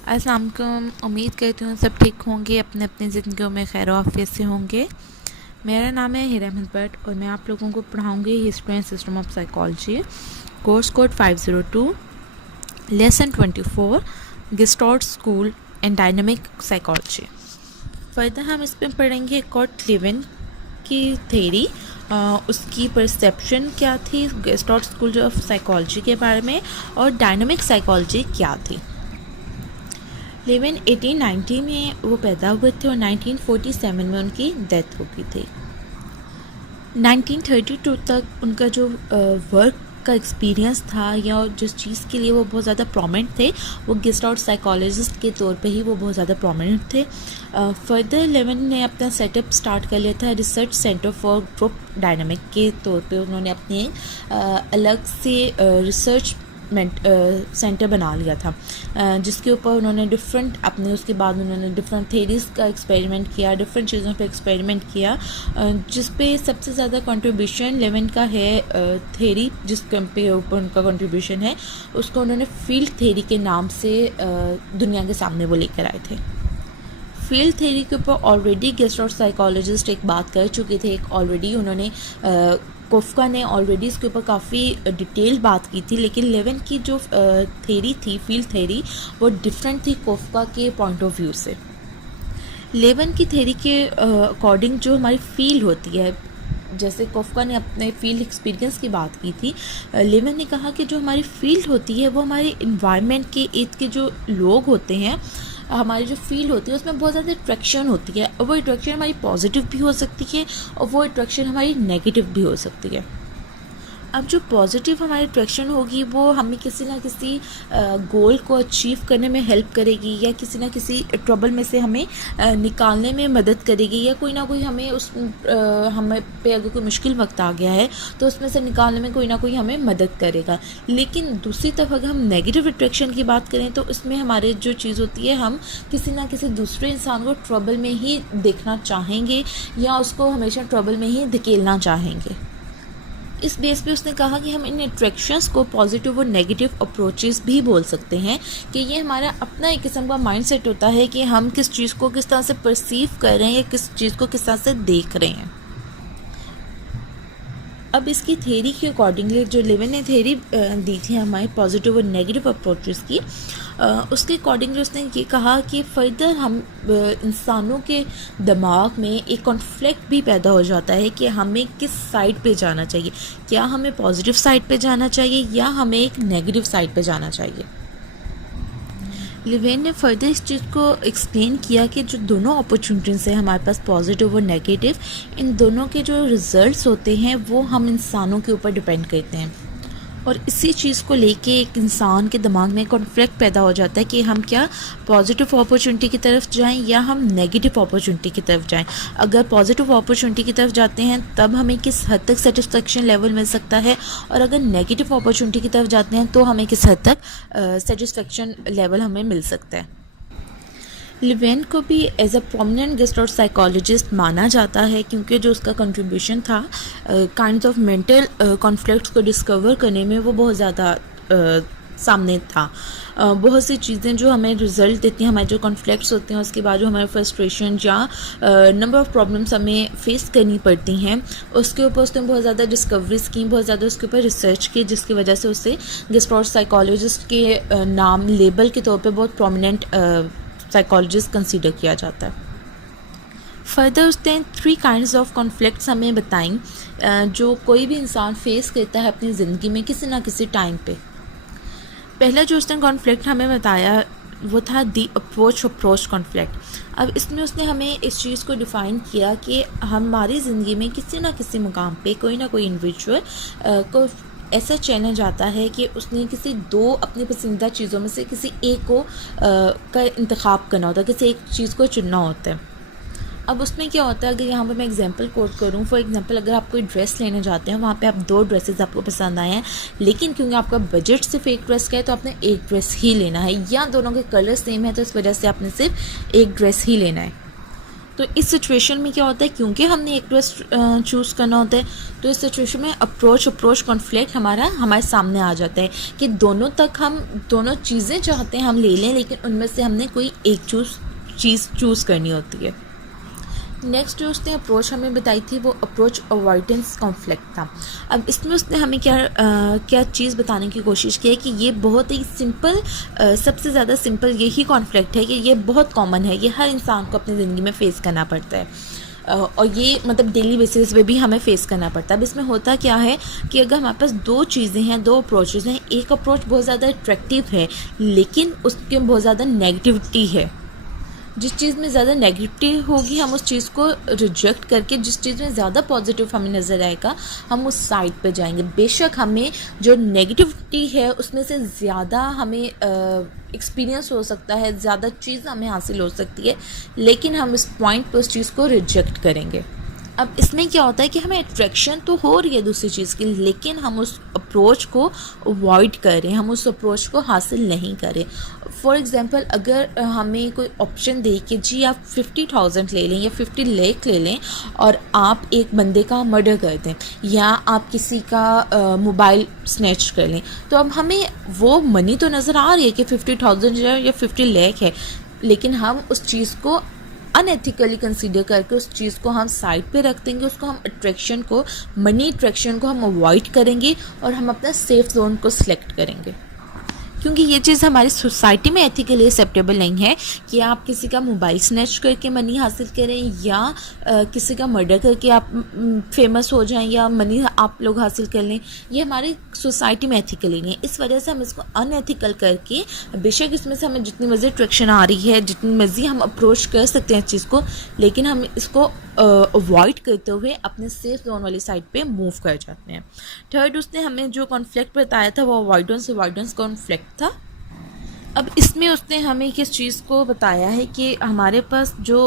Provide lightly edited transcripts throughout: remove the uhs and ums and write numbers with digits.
अस्सलाम वालेकुम। उम्मीद करती हूँ सब ठीक होंगे, अपने अपनी ज़िंदगियों में खैर आफियत से होंगे। मेरा नाम है हिरा अहमद भट्ट और मैं आप लोगों को पढ़ाऊँगी history and system of psychology, course code 502, lesson 24, gestalt school and dynamic psychology. Further हम इसमें पढ़ेंगे कर्ट लेविन की थेरी, उसकी परसेप्शन क्या थी गेस्टॉर्ट स्कूल ऑफ साइकोलॉजी के बारे में, और डायनामिक साइकोलॉजी क्या थी। लेविन 1890 में वो पैदा हुए थे और 1947 में उनकी डेथ हो गई थी। 1932 तक उनका जो वर्क का एक्सपीरियंस था या जिस चीज़ के लिए वो बहुत ज़्यादा प्रोमिनेंट थे, वो गेस्ट आउट साइकोलॉजिस्ट के तौर पे ही वो बहुत ज़्यादा प्रोमिनेंट थे। फर्दर लेविन ने अपना सेटअप स्टार्ट कर लिया था research centre for group dynamic के तौर पे। उन्होंने अपने अलग से रिसर्च सेंटर बना लिया था, जिसके ऊपर उन्होंने उसके बाद उन्होंने डिफरेंट थेरीज़ का एक्सपेरिमेंट किया, डिफरेंट चीज़ों पे एक्सपेरिमेंट किया, जिस पे सबसे ज़्यादा कंट्रीब्यूशन लेविन का है। थेरी जिस पे ऊपर उनका कंट्रीब्यूशन है, उसको उन्होंने फील्ड थेरी के नाम से दुनिया के सामने वो लेकर आए थे। फील्ड थेरी के ऊपर ऑलरेडी गेस्ट और साइकोलॉजिस्ट एक बात कर चुके थे, ऑलरेडी उन्होंने कोफ्का ने ऑलरेडी इसके ऊपर काफ़ी डिटेल बात की थी, लेकिन लेविन की जो थेरी थी फील्ड थेरी, वो डिफरेंट थी कोफ्का के पॉइंट ऑफ व्यू से। लेविन की थेरी के अकॉर्डिंग जो हमारी फील्ड होती है, जैसे कोफ्का ने अपने फील्ड एक्सपीरियंस की बात की थी, लेविन ने कहा कि जो हमारी फील्ड होती है वो हमारे इन्वायरमेंट के इर्द के जो लोग होते हैं, हमारी जो फील्ड होती है उसमें बहुत ज़्यादा अट्रैक्शन होती है, और वो अट्रैक्शन हमारी पॉजिटिव भी हो सकती है और वो अट्रैक्शन हमारी नेगेटिव भी हो सकती है। अब जो पॉजिटिव हमारी अट्रैक्शन होगी वो हमें किसी ना किसी गोल को अचीव करने में हेल्प करेगी, या किसी ना किसी ट्रबल में से हमें निकालने में मदद करेगी, या कोई ना कोई हमें हमें पे अगर कोई मुश्किल वक्त आ गया है तो उसमें से निकालने में कोई ना कोई हमें मदद करेगा। लेकिन दूसरी तरफ अगर हम नेगेटिव अट्रैक्शन की बात करें तो इसमें हमारे जो चीज़ होती है, हम किसी ना किसी दूसरे इंसान को ट्रबल में ही देखना चाहेंगे या उसको हमेशा ट्रबल में ही धकेलना चाहेंगे। इस बेस पे उसने कहा कि हम इन अट्रैक्शंस को पॉजिटिव और नेगेटिव अप्रोचेस भी बोल सकते हैं, कि ये हमारा अपना एक किस्म का माइंडसेट होता है कि हम किस चीज़ को किस तरह से परसीव कर रहे हैं या किस चीज़ को किस तरह से देख रहे हैं। अब इसकी थेरी के अकॉर्डिंगली जो लेविन ने थेरी दी थी हमारे पॉजिटिव और नेगेटिव अप्रोचेस की, उसके अकॉर्डिंगली उसने ये कहा कि फर्दर हम इंसानों के दिमाग में एक कॉन्फ्लिक्ट भी पैदा हो जाता है कि हमें किस साइड पे जाना चाहिए, क्या हमें पॉजिटिव साइड पे जाना चाहिए या हमें एक नेगेटिव साइड पे जाना चाहिए। लेविन ने फर्दर इस चीज़ को एक्सप्लेन किया कि जो दोनों अपॉर्चुनिटीज़ हैं हमारे पास, पॉजिटिव और नेगेटिव, इन दोनों के जो रिज़ल्ट्स होते हैं वो हम इंसानों के ऊपर डिपेंड करते हैं, और इसी चीज़ को लेके एक इंसान के दिमाग में कॉन्फ्लिक्ट पैदा हो जाता है कि हम क्या पॉजिटिव अपॉर्चुनिटी की तरफ जाएं या हम नेगेटिव अपॉर्चुनिटी की तरफ जाएं। अगर पॉजिटिव अपॉर्चुनिटी की तरफ जाते हैं तब हमें किस हद तक सेटिस्फेक्शन लेवल मिल सकता है, और अगर नेगेटिव अपॉर्चुनिटी की तरफ जाते हैं तो हमें किस हद तक सेटिस्फेक्शन लेवल हमें मिल सकता है। लेविन को भी एज अ प्रोमिनेंट गेस्ट और साइकोलॉजिस्ट माना जाता है, क्योंकि जो उसका कंट्रीब्यूशन था काइंड ऑफ मेंटल कॉन्फ्लिक्ट्स को डिस्कवर करने में वो बहुत ज़्यादा सामने था। बहुत सी चीज़ें जो हमें रिज़ल्ट देती हैं, हमारे जो कॉन्फ्लिक्ट्स होते हैं उसके बाद जो हमारे फ्रस्ट्रेशन या नंबर ऑफ़ प्रॉब्लम्स हमें फेस करनी पड़ती हैं, उसके ऊपर उसने बहुत ज़्यादा डिस्कवरीज की, बहुत ज़्यादा उसके ऊपर रिसर्च की, जिसकी वजह से उसे गेस्ट और साइकोलॉजिस्ट के नाम लेबल के तौर पर बहुत प्रोमिनेंट साइकोलॉजिस्ट कंसीडर किया जाता है। फर्दर उसने 3 काइंड्स ऑफ कॉन्फ्लिक्ट्स हमें बताई जो कोई भी इंसान फेस करता है अपनी ज़िंदगी में किसी ना किसी टाइम पे। पहला जो उसने कॉन्फ्लिक्ट हमें बताया वो था दी अप्रोच कॉन्फ्लिक्ट। अब इसमें उसने हमें इस चीज़ को डिफ़ाइन किया कि हमारी ज़िंदगी में किसी ना किसी मुकाम पे कोई ना कोई इंडिविजुअल को ऐसा चैलेंज आता है कि उसने किसी 2 अपनी पसंदीदा चीज़ों में से किसी एक को का इंतखाब करना होता है, किसी एक चीज़ को चुनना होता है। अब उसमें क्या होता है, अगर यहाँ पर मैं एग्जांपल कोट करूँ, फॉर एग्जांपल अगर आप कोई ड्रेस लेने जाते हैं, वहाँ पे आप 2 ड्रेसेस आपको पसंद आए हैं, लेकिन क्योंकि आपका बजट सिर्फ एक ड्रेस का है तो आपने एक ड्रेस ही लेना है, या दोनों के कलर सेम है तो इस वजह से आपने सिर्फ एक ड्रेस ही लेना है। तो इस सिचुएशन में क्या होता है, क्योंकि हमने एक ट्विस्ट चूज़ करना होता है, तो इस सिचुएशन में अप्रोच कॉन्फ्लिक्ट हमारे सामने आ जाता है कि दोनों तक हम दोनों चीज़ें चाहते हैं हम ले लें, लेकिन उनमें से हमने कोई एक चीज़ चूज़ करनी होती है। नेक्स्ट जो उसने अप्रोच हमें बताई थी वो अप्रोच अवॉइडेंस कॉन्फ्लिक्ट था। अब इसमें उसने हमें क्या चीज़ बताने की कोशिश की है कि ये बहुत ही सिंपल, सबसे ज़्यादा सिंपल यही कॉन्फ्लिक्ट है कि ये बहुत कॉमन है, ये हर इंसान को अपनी ज़िंदगी में फ़ेस करना पड़ता है, और ये मतलब डेली बेसिस पे भी हमें फ़ेस करना पड़ता है। अब इसमें होता क्या है कि अगर हमारे पास दो चीज़ें हैं, दो अप्रोचेज़ हैं, एक अप्रोच बहुत ज़्यादा अट्रैक्टिव है लेकिन उसके बहुत ज़्यादा नेगेटिविटी है, जिस चीज़ में ज़्यादा नेगेटिव होगी हम उस चीज़ को रिजेक्ट करके जिस चीज़ में ज़्यादा पॉजिटिव हमें नज़र आएगा हम उस साइड पे जाएंगे। बेशक हमें जो नेगेटिविटी है उसमें से ज़्यादा हमें एक्सपीरियंस हो सकता है, ज़्यादा चीज़ हमें हासिल हो सकती है, लेकिन हम इस पॉइंट पे उस चीज़ को रिजेक्ट करेंगे। अब इसमें क्या होता है कि हमें अट्रैक्शन तो हो रही है दूसरी चीज़ की, लेकिन हम उस अप्रोच को अवॉइड करें, हम उस अप्रोच को हासिल नहीं करें। फॉर एग्ज़ाम्पल अगर हमें कोई ऑप्शन दे कि जी आप 50,000 ले लें या 50 लाख ले लें और आप एक बंदे का मर्डर कर दें या आप किसी का मोबाइल स्नैच कर लें, तो अब हमें वो मनी तो नज़र आ रही है कि 50,000 या 50 लाख है, लेकिन हम उस चीज़ को अनएथिकली कंसीडर करके उस चीज़ को हम साइड पे रख देंगे, उसको हम अट्रैक्शन को, मनी अट्रैक्शन को हम अवॉइड करेंगे और हम अपना सेफ जोन को सिलेक्ट करेंगे, क्योंकि ये चीज़ हमारी सोसाइटी में एथिकली एक्सेप्टेबल नहीं है कि आप किसी का मोबाइल स्नैच करके मनी हासिल करें या किसी का मर्डर करके आप फेमस हो जाएं या मनी आप लोग हासिल कर लें। ये हमारी सोसाइटी में एथिकली नहीं है, इस वजह से हम इसको अनएथिकल करके, बेशक इसमें से हमें जितनी मर्जी अट्रैक्शन आ रही है, जितनी मर्जी हम अप्रोच कर सकते हैं इस चीज़ को, लेकिन हम इसको अवॉइड करते हुए अपने सेफ जोन वाली साइड पे मूव कर जाते हैं। थर्ड उसने हमें जो कॉन्फ्लिक्ट बताया था वो अवॉइडेंस कॉन्फ्लिक्ट था। अब इसमें उसने हमें किस चीज़ को बताया है कि हमारे पास जो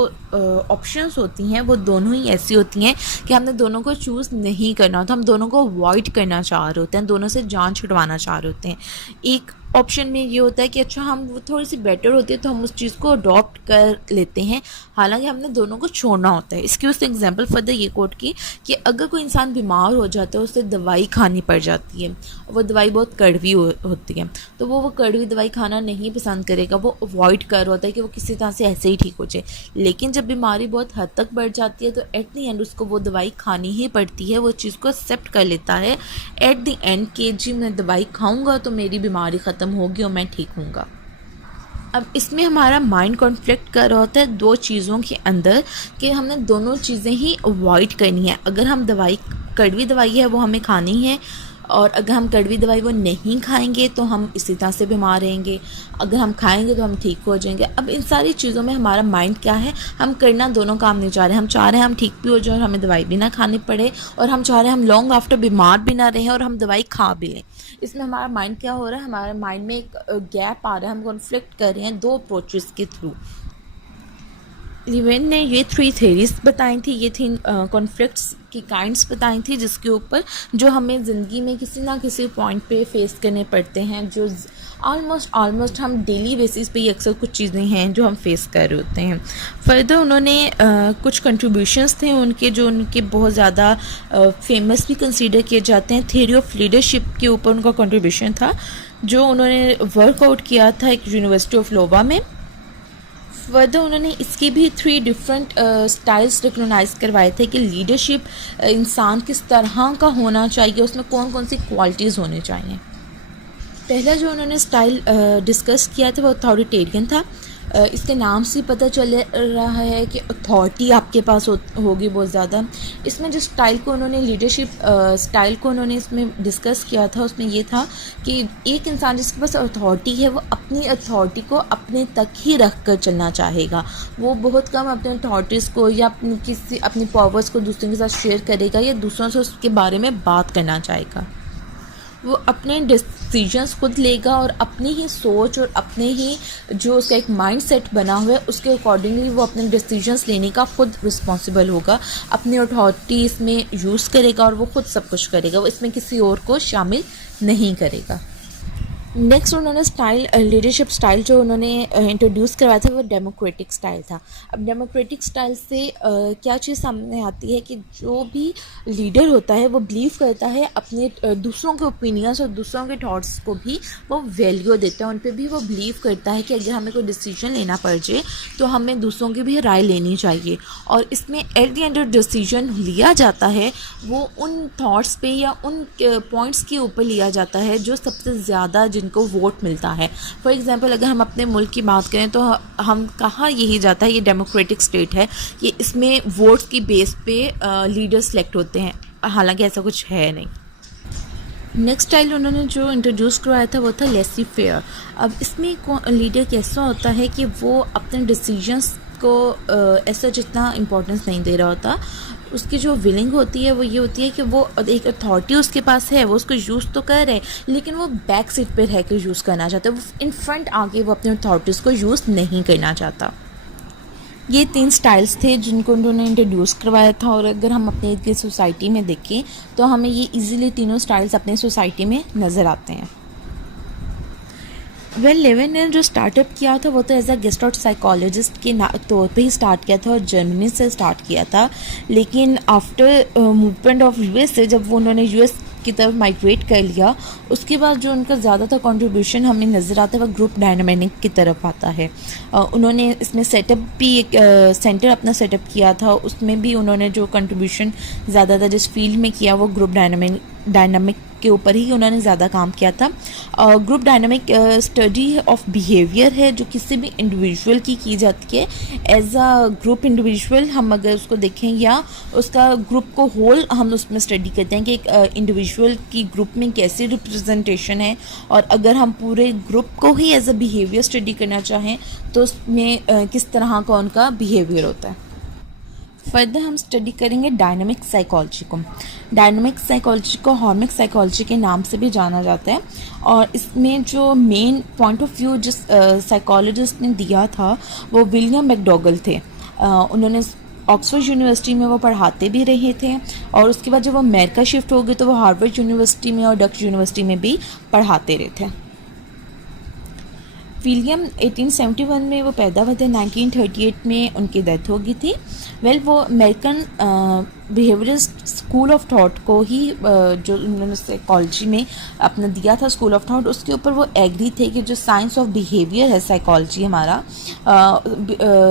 ऑप्शंस होती हैं वो दोनों ही ऐसी होती हैं कि हमने दोनों को चूज़ नहीं करना होता, हम दोनों को अवॉइड करना चाह रहे होते हैं, दोनों से जान छुड़वाना चाह रहे होते हैं। एक ऑप्शन में ये होता है कि अच्छा हम वो थोड़ी सी बेटर होती है तो हम उस चीज़ को अडॉप्ट कर लेते हैं, हालांकि हमने दोनों को छोड़ना होता है। इसकी उसने एग्जांपल फर्दर ये कोट की कि अगर कोई इंसान बीमार हो जाता है, उसे दवाई खानी पड़ जाती है, वो दवाई बहुत कड़वी होती है, तो वो कड़वी दवाई खाना नहीं पसंद करेगा, वो अवॉइड कर होता है कि वो किसी तरह से ऐसे ही ठीक हो जाए। लेकिन जब बीमारी बहुत हद तक बढ़ जाती है तो एट द एंड उसको वो दवाई खानी ही पड़ती है, वो चीज़ को एक्सेप्ट कर लेता है एट द एंड कि जी मैं दवाई खाऊंगा तो मेरी बीमारी ख़त्म होगी और मैं ठीक हूँगा। अब इसमें हमारा माइंड कॉन्फ्लिक्ट कर रहा होता है दो चीज़ों के अंदर कि हमने दोनों चीज़ें ही अवॉइड करनी है। अगर हम कड़वी दवाई है वो हमें खानी है, और अगर हम कड़वी दवाई वो नहीं खाएंगे तो हम इसी तरह से बीमार रहेंगे, अगर हम खाएंगे तो हम ठीक हो जाएंगे। अब इन सारी चीज़ों में हमारा माइंड क्या है, हम करना दोनों काम नहीं चाह रहे, हम चाह रहे हैं हम ठीक भी हो जाए और हमें दवाई भी ना खानी पड़े, और हम चाह रहे हैं हम लॉन्ग आफ्टर बीमार भी ना रहें और हम दवाई खा भी लें। इसमें हमारा माइंड क्या हो रहा है, हमारे माइंड में एक गैप आ रहा है, हम कॉन्फ्लिक्ट कर रहे हैं दो अप्रोचेस के थ्रू। लिवेन ने ये 3 थेरीज बताई थी, ये थी कॉन्फ्लिक्ट्स की काइंड्स बताई थी जिसके ऊपर जो हमें ज़िंदगी में किसी ना किसी पॉइंट पे फेस करने पड़ते हैं, जो ऑलमोस्ट हम डेली बेसिस पे ही अक्सर कुछ चीज़ें हैं जो हम फेस कर रहे होते हैं। फर्दर उन्होंने कुछ कंट्रीब्यूशंस थे उनके जो उनके बहुत ज़्यादा फेमस भी कंसीडर किए जाते हैं। थ्योरी ऑफ लीडरशिप के ऊपर उनका कंट्रीब्यूशन था जो उन्होंने वर्कआउट किया था एक यूनिवर्सिटी ऑफ लोवा में। फर्दर उन्होंने इसके भी 3 डिफरेंट स्टाइल्स रिकग्नाइज करवाए थे कि लीडरशिप इंसान किस तरह का होना चाहिए, उसमें कौन कौन सी क्वालिटीज़ होनी चाहिए। पहला जो उन्होंने स्टाइल डिस्कस किया था वो अथॉरिटेरियन था। इसके नाम से पता चल रहा है कि अथॉरिटी आपके पास होगी बहुत ज़्यादा। इसमें जो स्टाइल को उन्होंने लीडरशिप स्टाइल को उन्होंने इसमें डिस्कस किया था उसमें ये था कि एक इंसान जिसके पास अथॉरिटी है वो अपनी अथॉरिटी को अपने तक ही रख कर चलना चाहेगा, वो बहुत कम अपने अथॉरिटीज़ को या अपनी पावर्स को दूसरों के साथ शेयर करेगा या दूसरों से उसके बारे में बात करना चाहेगा। वो अपने डिसीजंस खुद लेगा और अपनी ही सोच और अपने ही जो उसका एक माइंड सेट बना हुआ है उसके अकॉर्डिंगली वो अपने डिसीजंस लेने का खुद रिस्पॉन्सिबल होगा, अपनी अथॉरिटी इसमें यूज़ करेगा और वो खुद सब कुछ करेगा, वो इसमें किसी और को शामिल नहीं करेगा। नेक्स्ट उन्होंने स्टाइल, लीडरशिप स्टाइल जो उन्होंने इंट्रोड्यूस करवाया था वो डेमोक्रेटिक स्टाइल था। अब डेमोक्रेटिक स्टाइल से क्या चीज़ सामने आती है कि जो भी लीडर होता है वो बिलीव करता है अपने दूसरों के ओपिनियंस और दूसरों के थॉट्स को भी वो वैल्यू देता है, उन पर भी वो बिलीव करता है कि अगर हमें कोई डिसीजन लेना पड़ जाए तो हमें दूसरों की भी राय लेनी चाहिए। और इसमें एट द एंड जो डिसीजन लिया जाता है वो उन थॉट्स पे या उन पॉइंट्स के ऊपर लिया जाता है जो सबसे ज़्यादा जिनको वोट मिलता है। फॉर एग्ज़ाम्पल अगर हम अपने मुल्क की बात करें तो हम कहा यही जाता है, ये डेमोक्रेटिक स्टेट है, कि इसमें वोट्स की बेस पे लीडर सेलेक्ट होते हैं, हालांकि ऐसा कुछ है नहीं। नेक्स्ट स्टाइल उन्होंने जो इंट्रोड्यूस करवाया था वो था लेसी फेयर। अब इसमें लीडर कैसा होता है कि वो अपने डिसीजंस को ऐसा जितना इम्पोर्टेंस नहीं दे रहा होता, उसकी जो विलिंग होती है वो ये होती है कि वो एक अथॉरिटी उसके पास है, वो उसको यूज़ तो कर रहे हैं लेकिन वो बैक सीट पर रह कर यूज़ करना चाहता है, वो इन फ्रंट आके वो अपने अथॉरिटीज़ को यूज़ नहीं करना चाहता। ये 3 स्टाइल्स थे जिनको उन्होंने इंट्रोड्यूस करवाया था। और अगर हम अपने सोसाइटी में देखें तो हमें ये इजीली तीनों स्टाइल्स अपने सोसाइटी में नज़र आते हैं। लेविन ने जो स्टार्टअप किया था वो तो as a guest out psychologist के तौर पे ही स्टार्ट किया था और जर्मनी से स्टार्ट किया था, लेकिन आफ्टर मूवमेंट ऑफ यूएस से जब वो उन्होंने यूएस की तरफ माइग्रेट कर लिया उसके बाद जो उनका ज़्यादातर कंट्रीब्यूशन हमें नज़र आता है वो ग्रुप डायनामिक की तरफ आता है। उन्होंने इसमें सेटअप भी एक सेंटर अपना सेटअप किया था, उसमें भी उन्होंने जो कंट्रीब्यूशन ज़्यादातर जिस फील्ड में किया वो ग्रुप डायनामिक के ऊपर ही उन्होंने ज़्यादा काम किया था। Group dynamic study of behaviour है जो किसी भी इंडिविजुअल की जाती है एज अ ग्रुप इंडिविजुअल, हम अगर उसको देखें या उसका ग्रुप को होल हम उसमें स्टडी करते हैं कि एक इंडिविजुअल की ग्रुप में कैसी रिप्रेजेंटेशन है, और अगर हम पूरे ग्रुप को ही एज अ बिहेवियर स्टडी करना चाहें तो उसमें किस तरह का उनका बिहेवियर होता है। फर्दर हम स्टडी करेंगे डायनामिक साइकोलॉजी को। डायनामिक साइकोलॉजी को हार्मिक साइकोलॉजी के नाम से भी जाना जाता है, और इसमें जो मेन पॉइंट ऑफ व्यू जिस साइकोलॉजिस्ट ने दिया था वो विलियम मैकडोगल थे। उन्होंने ऑक्सफोर्ड यूनिवर्सिटी में वो पढ़ाते भी रहे थे, और उसके बाद जब वो अमेरिका शिफ्ट हो गए तो वो हार्वर्ड यूनिवर्सिटी में और डक्स यूनिवर्सिटी में भी पढ़ाते रहे थे। विलियम 1871 में वो पैदा हुए थे, 1938 में उनकी डेथ हो गई थी। वो American behaviourist school of thought को ही जो उन्होंने साइकोलॉजी में अपना दिया था स्कूल ऑफ थॉट, उसके ऊपर वो एग्री थे कि जो साइंस ऑफ बिहेवियर है साइकोलॉजी हमारा,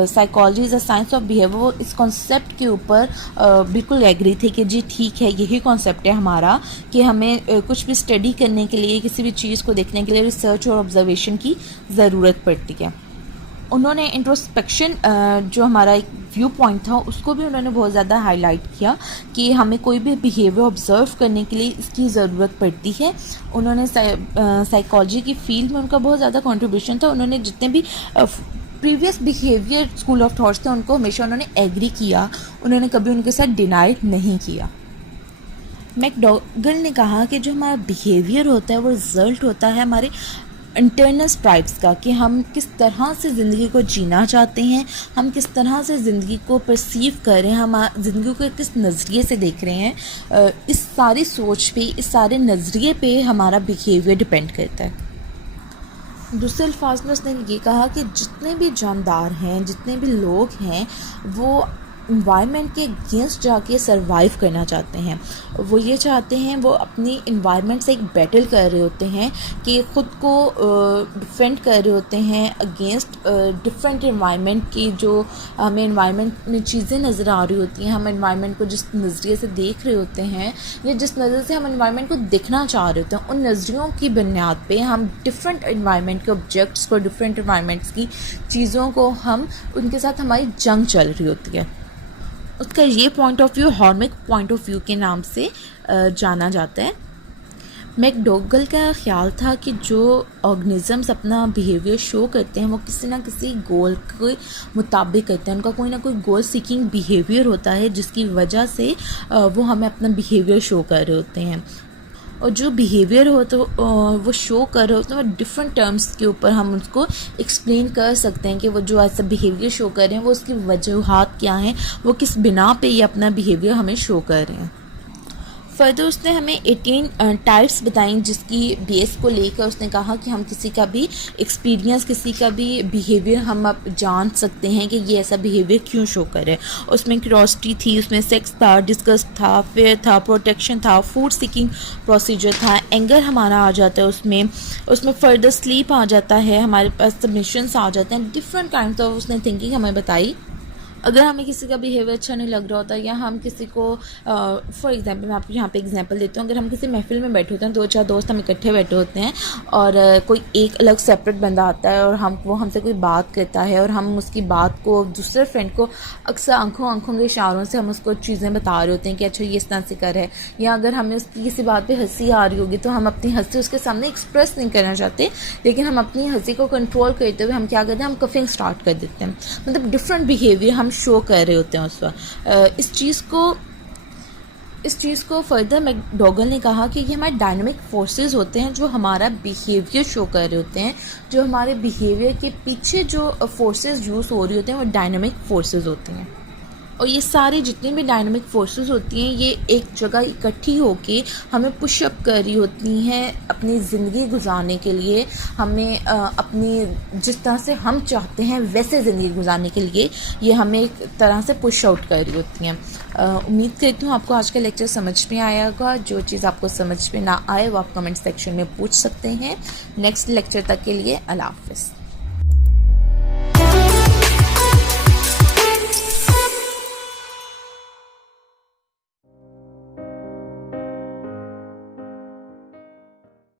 psychology is a science of behaviour, वो इस कॉन्सेप्ट के ऊपर बिल्कुल एग्री थे कि जी ठीक है यही कॉन्सेप्ट है हमारा, कि हमें कुछ भी स्टडी करने के लिए किसी भी चीज़ को देखने के लिए रिसर्च और ऑब्जर्वेशन की ज़रूरत पड़ती है। उन्होंने इंट्रोस्पेक्शन जो हमारा एक व्यू पॉइंट था उसको भी उन्होंने बहुत ज़्यादा हाईलाइट किया कि हमें कोई भी बिहेवियर ऑब्जर्व करने के लिए इसकी ज़रूरत पड़ती है। उन्होंने साइकोलॉजी की फील्ड में उनका बहुत ज़्यादा कंट्रीब्यूशन था। उन्होंने जितने भी previous behaviour school of thoughts थे उनको हमेशा उन्होंने एग्री किया, उन्होंने कभी उनके साथ डिनाई नहीं किया। मैकडोगल ने कहा कि जो हमारा बिहेवियर होता है वो रिज़ल्ट होता है हमारे इंटरनल स्ट्राइप्स का, कि हम किस तरह से ज़िंदगी को जीना चाहते हैं, हम किस तरह से ज़िंदगी को परसीव कर रहे हैं, हम ज़िंदगी को किस नज़रिए से देख रहे हैं। इस सारी सोच पे, इस सारे नज़रिए पे हमारा बिहेवियर डिपेंड करता है। दूसरे अल्फाज में उसने ये कहा कि जितने भी जानदार हैं, जितने भी लोग हैं, वो इन्वायरमेंट के अगेंस्ट जाके सरवाइव करना चाहते हैं। वो ये चाहते हैं, वो अपनी इन्वायरमेंट से एक बैटल कर रहे होते हैं कि ख़ुद को डिफेंड कर रहे होते हैं अगेंस्ट डिफरेंट इन्वायरमेंट की जो हमें इन्वायरमेंट में चीज़ें नज़र आ रही होती हैं। हम इन्वायरमेंट को जिस नज़रिए से देख रहे होते हैं या जिस नज़र से हम इन्वायरमेंट को देखना चाह रहे होते हैं, उन नज़रियों की बुनियाद पे हम डिफरेंट इन्वायरमेंट के ऑब्जेक्ट्स को, डिफरेंट इन्वायरमेंट्स की चीज़ों को हम उनके साथ हमारी जंग चल रही होती है। उसका ये point of view harmonic point of view के नाम से जाना जाता है। मैकडोगल का ख्याल था कि जो ऑर्गेनिजम्स अपना बिहेवियर शो करते हैं वो किसी ना किसी गोल के मुताबिक करते हैं, उनका कोई ना कोई गोल सीकिंग बिहेवियर होता है जिसकी वजह से वो हमें अपना बिहेवियर शो कर रहे होते हैं। और जो बिहेवियर हो तो वो शो कर रहे होते हैं, वो डिफरेंट टर्म्स के ऊपर हम उसको एक्सप्लेन कर सकते हैं कि वो जो ऐसा बिहेवियर शो कर रहे हैं वो उसकी वजूहात क्या हैं, वो किस बिना पे ये अपना बिहेवियर हमें शो कर रहे हैं। फर्दर उसने हमें 18 टाइप्स बताई जिसकी बेस को लेकर उसने कहा कि हम किसी का भी एक्सपीरियंस, किसी का भी बिहेवियर हम अब जान सकते हैं कि ये ऐसा बिहेवियर क्यों शो करे। उसमें क्यूरोसिटी थी, उसमें सेक्स था, डिस्गस्ट था, फेयर था, प्रोटेक्शन था, फूड सीकिंग प्रोसीजर था, एंगर हमारा आ जाता है उसमें फर्दर स्लीप आ जाता है, हमारे पास सबमिशंस आ जाते हैं, डिफरेंट काइंड ऑफ उसने थिंकिंग हमें बताई। अगर हमें किसी का बिहेवियर अच्छा नहीं लग रहा होता या हम किसी को फॉर एग्जांपल मैं आपको यहाँ पे एग्जांपल देती हूँ, अगर हम किसी महफिल में बैठे होते हैं, 2-4 दोस्त हम इकट्ठे बैठे होते हैं और कोई एक अलग सेपरेट बंदा आता है और वो हमसे कोई बात करता है और हम उसकी बात को दूसरे फ्रेंड को अक्सर आंखों के इशारों से हम उसको चीज़ें बता रहे होते हैं कि अच्छा ये इस तरह से कर है, या अगर हमें उसकी किसी बात पर हंसी आ रही होगी तो हम अपनी हंसी उसके सामने एक्सप्रेस नहीं करना चाहते, लेकिन हम अपनी हंसी को कंट्रोल करते हुए हम क्या करते हैं, हम कफिंग स्टार्ट कर देते हैं। मतलब डिफरेंट बिहेवियर हम शो कर रहे होते हैं उस वक्त। इस चीज़ को फर्दर मैकडोगल ने कहा कि ये हमारे डायनामिक फोर्सेस होते हैं जो हमारा बिहेवियर शो कर रहे होते हैं, जो हमारे बिहेवियर के पीछे जो फोर्सेस यूज़ हो रही होते हैं वो डायनामिक फोर्सेस होती हैं। और ये सारी जितनी भी डायनामिक फोर्सेस होती हैं ये एक जगह इकट्ठी होके हमें पुशअप कर रही होती हैं अपनी ज़िंदगी गुजारने के लिए, हमें अपनी जिस तरह से हम चाहते हैं वैसे ज़िंदगी गुजारने के लिए ये हमें एक तरह से पुश आउट कर रही होती हैं। उम्मीद करती हूँ आपको आज का लेक्चर समझ में आया होगा। जो चीज़ आपको समझ में ना आए वो आप कमेंट सेक्शन में पूछ सकते हैं। नेक्स्ट लेक्चर तक के लिए अल्लाह हाफ़िज़।